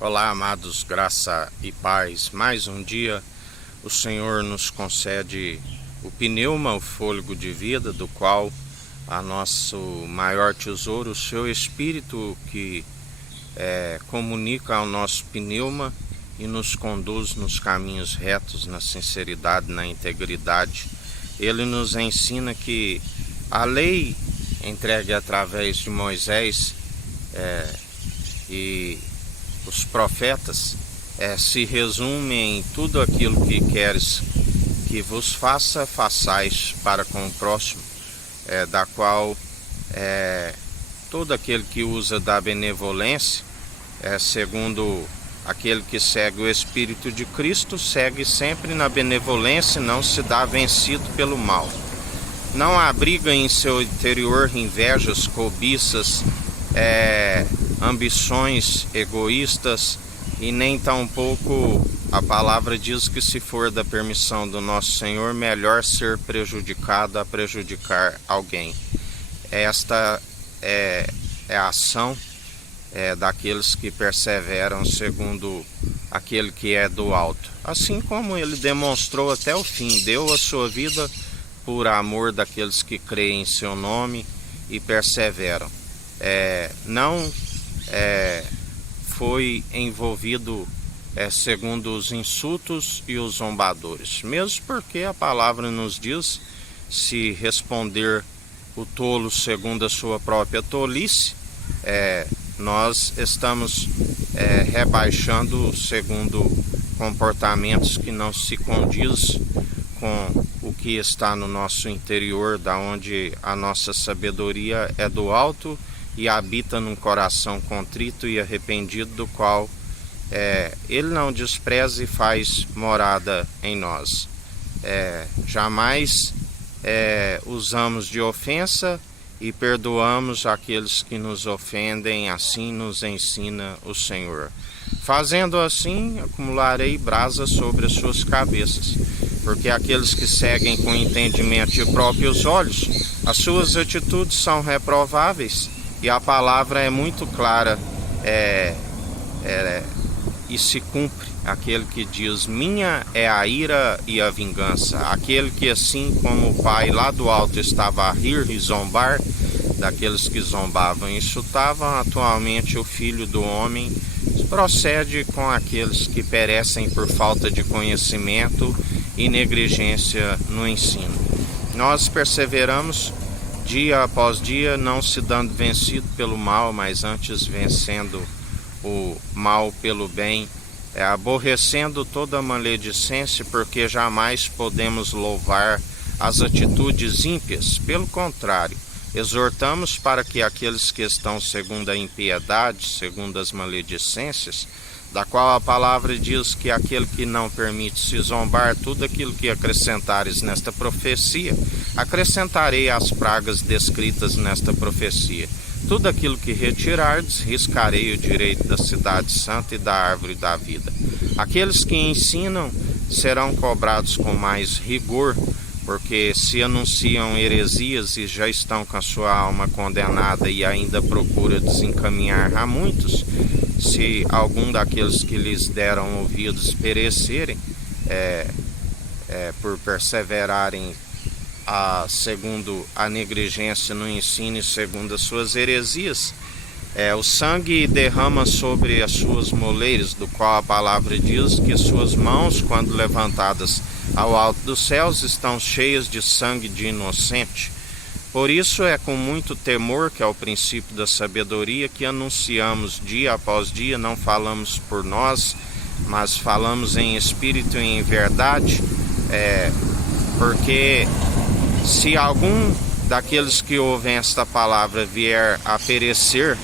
Olá, amados, graça e paz. Mais um dia o Senhor nos concede o pneuma, o fôlego de vida, do qual a nosso maior tesouro, o seu Espírito, que comunica ao nosso pneuma e nos conduz nos caminhos retos, na sinceridade, na integridade. Ele nos ensina que a lei entregue através de Moisés e os profetas se resumem em tudo aquilo que queres que vos faça, façais para com o próximo, da qual todo aquele que usa da benevolência, segundo aquele que segue o Espírito de Cristo, segue sempre na benevolência e não se dá vencido pelo mal. Não abriga em seu interior invejas, cobiças, ambições egoístas, e nem tampouco a palavra diz que, se for da permissão do nosso Senhor, melhor ser prejudicado a prejudicar alguém. Esta é a ação daqueles que perseveram segundo aquele que é do alto. Assim como ele demonstrou até o fim, deu a sua vida por amor daqueles que creem em seu nome e perseveram. Não foi envolvido segundo os insultos e os zombadores, mesmo porque a palavra nos diz: se responder o tolo segundo a sua própria tolice, nós estamos rebaixando segundo comportamentos que não se condiz com o que está no nosso interior, da onde a nossa sabedoria é do alto e habita num coração contrito e arrependido, do qual ele não despreza e faz morada em nós. Jamais usamos de ofensa e perdoamos aqueles que nos ofendem, assim nos ensina o Senhor. Fazendo assim, acumularei brasa sobre as suas cabeças, porque aqueles que seguem com entendimento de próprios olhos, as suas atitudes são reprováveis, e a palavra é muito clara e se cumpre aquele que diz: minha é a ira e a vingança. Aquele que, assim como o Pai lá do alto estava a rir e zombar daqueles que zombavam e insultavam, atualmente o Filho do Homem procede com aqueles que perecem por falta de conhecimento e negligência no ensino. Nós perseveramos dia após dia, não se dando vencido pelo mal, mas antes vencendo o mal pelo bem, aborrecendo toda maledicência, porque jamais podemos louvar as atitudes ímpias. Pelo contrário, exortamos para que aqueles que estão segundo a impiedade, segundo as maledicências, da qual a palavra diz que aquele que não permite se zombar, tudo aquilo que acrescentares nesta profecia, acrescentarei as pragas descritas nesta profecia. Tudo aquilo que retirardes, riscarei o direito da cidade santa e da árvore da vida. Aqueles que ensinam serão cobrados com mais rigor, porque se anunciam heresias e já estão com a sua alma condenada e ainda procura desencaminhar a muitos, se algum daqueles que lhes deram ouvidos perecerem, por perseverarem segundo a negligência no ensino e segundo as suas heresias, o sangue derrama sobre as suas moleiras, do qual a palavra diz que suas mãos, quando levantadas ao alto dos céus, estão cheias de sangue de inocente. Por isso é com muito temor, que é o princípio da sabedoria, que anunciamos dia após dia, não falamos por nós, mas falamos em espírito e em verdade, porque se algum daqueles que ouvem esta palavra vier a perecer,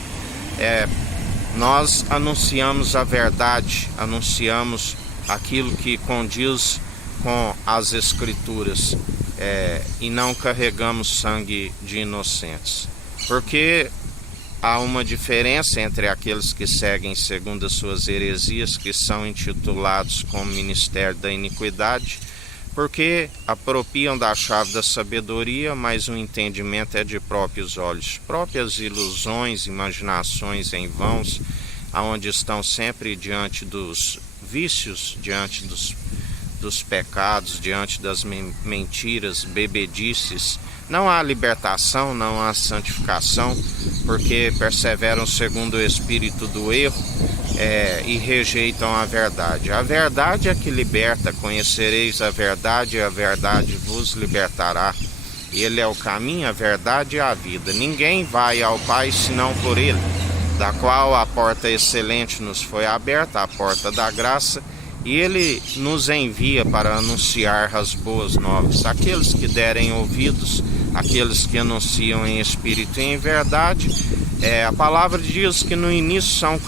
nós anunciamos a verdade, anunciamos aquilo que condiz com as Escrituras, e não carregamos sangue de inocentes. Porque há uma diferença entre aqueles que seguem segundo as suas heresias, que são intitulados como ministério da iniquidade, porque apropriam da chave da sabedoria, mas o entendimento é de próprios olhos, próprias ilusões, imaginações em vãos, onde estão sempre diante dos vícios, diante dos pecados, diante das mentiras, bebedices. Não há libertação, não há santificação, porque perseveram segundo o espírito do erro e rejeitam a verdade. A verdade é que liberta, conhecereis a verdade e a verdade vos libertará. Ele é o caminho, a verdade e a vida. Ninguém vai ao Pai senão por Ele, da qual a porta excelente nos foi aberta, a porta da graça, e Ele nos envia para anunciar as boas novas. Aqueles que derem ouvidos, aqueles que anunciam em espírito e em verdade, a palavra diz que no início são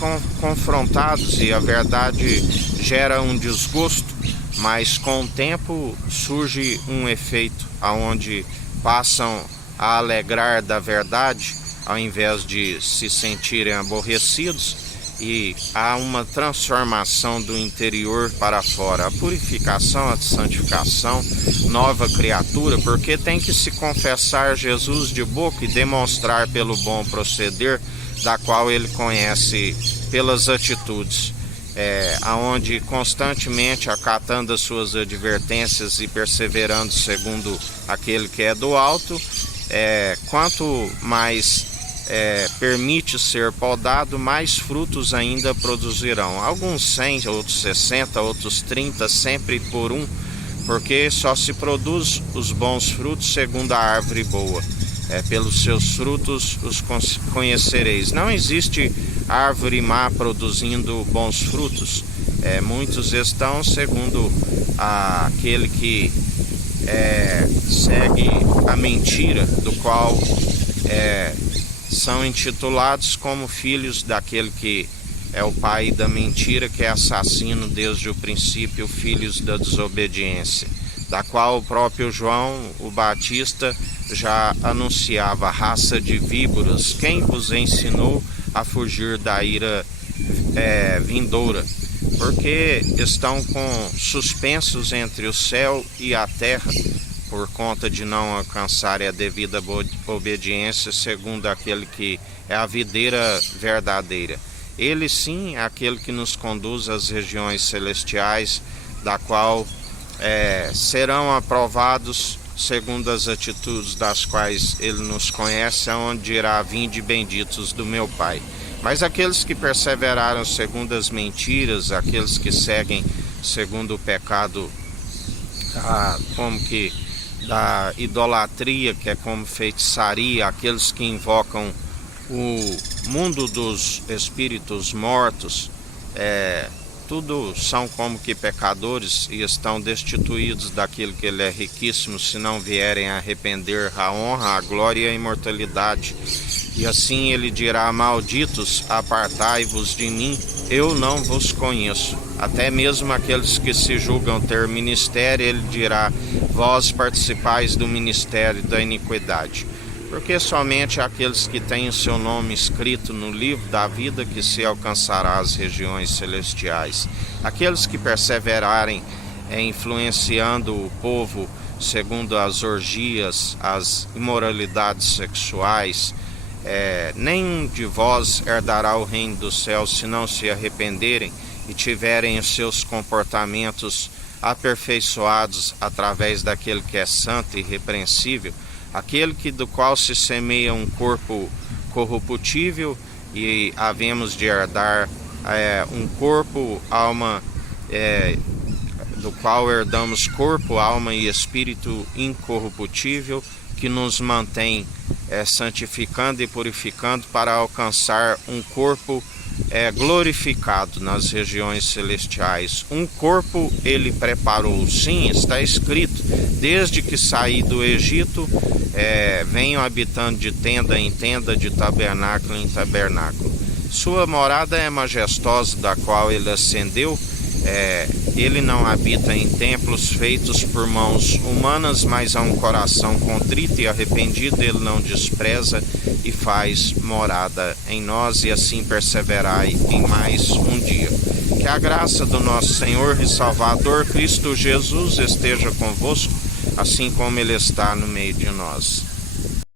confrontados e a verdade gera um desgosto, mas com o tempo surge um efeito onde passam a alegrar da verdade ao invés de se sentirem aborrecidos, e há uma transformação do interior para fora, a purificação, a santificação, nova criatura, porque tem que se confessar Jesus de boca e demonstrar pelo bom proceder, da qual ele conhece pelas atitudes, aonde constantemente acatando as suas advertências e perseverando segundo aquele que é do alto, quanto mais permite ser podado, mais frutos ainda produzirão. Alguns 100, outros 60, outros 30, sempre por um, porque só se produz os bons frutos segundo a árvore boa. Pelos seus frutos os conhecereis. Não existe árvore má produzindo bons frutos. Muitos estão segundo aquele que segue a mentira, do qual são intitulados como filhos daquele que é o pai da mentira, que é assassino desde o princípio, filhos da desobediência, da qual o próprio João, o Batista, já anunciava: raça de víboras, quem vos ensinou a fugir da ira vindoura? Porque estão suspensos entre o céu e a terra, por conta de não alcançarem a devida obediência segundo aquele que é a videira verdadeira. Ele sim é aquele que nos conduz às regiões celestiais, da qual serão aprovados segundo as atitudes das quais ele nos conhece, aonde dirá: vinde benditos do meu Pai. Mas aqueles que perseveraram segundo as mentiras, aqueles que seguem segundo o pecado, como que da idolatria, que é como feitiçaria, aqueles que invocam o mundo dos espíritos mortos, tudo são como que pecadores e estão destituídos daquilo que ele é riquíssimo, se não vierem a arrepender a honra, a glória e a imortalidade. E assim ele dirá: malditos, apartai-vos de mim, eu não vos conheço. Até mesmo aqueles que se julgam ter ministério, ele dirá: vós participais do ministério da iniquidade. Porque somente aqueles que têm o seu nome escrito no livro da vida que se alcançará as regiões celestiais. Aqueles que perseverarem influenciando o povo segundo as orgias, as imoralidades sexuais, nenhum de vós herdará o reino dos céus se não se arrependerem e tiverem os seus comportamentos aperfeiçoados através daquele que é santo e irrepreensível, aquele do qual se semeia um corpo corruptível e havemos de herdar um corpo, alma, do qual herdamos corpo, alma e espírito incorruptível, que nos mantém santificando e purificando para alcançar um corpo glorificado nas regiões celestiais. Um corpo ele preparou, sim, está escrito: desde que saí do Egito, venho habitando de tenda em tenda, de tabernáculo em tabernáculo. Sua morada é majestosa, da qual ele ascendeu. Ele não habita em templos feitos por mãos humanas, mas a um coração contrito e arrependido ele não despreza e faz morada em nós, e assim perseverai em mais um dia. Que a graça do nosso Senhor e Salvador Cristo Jesus esteja convosco, assim como ele está no meio de nós.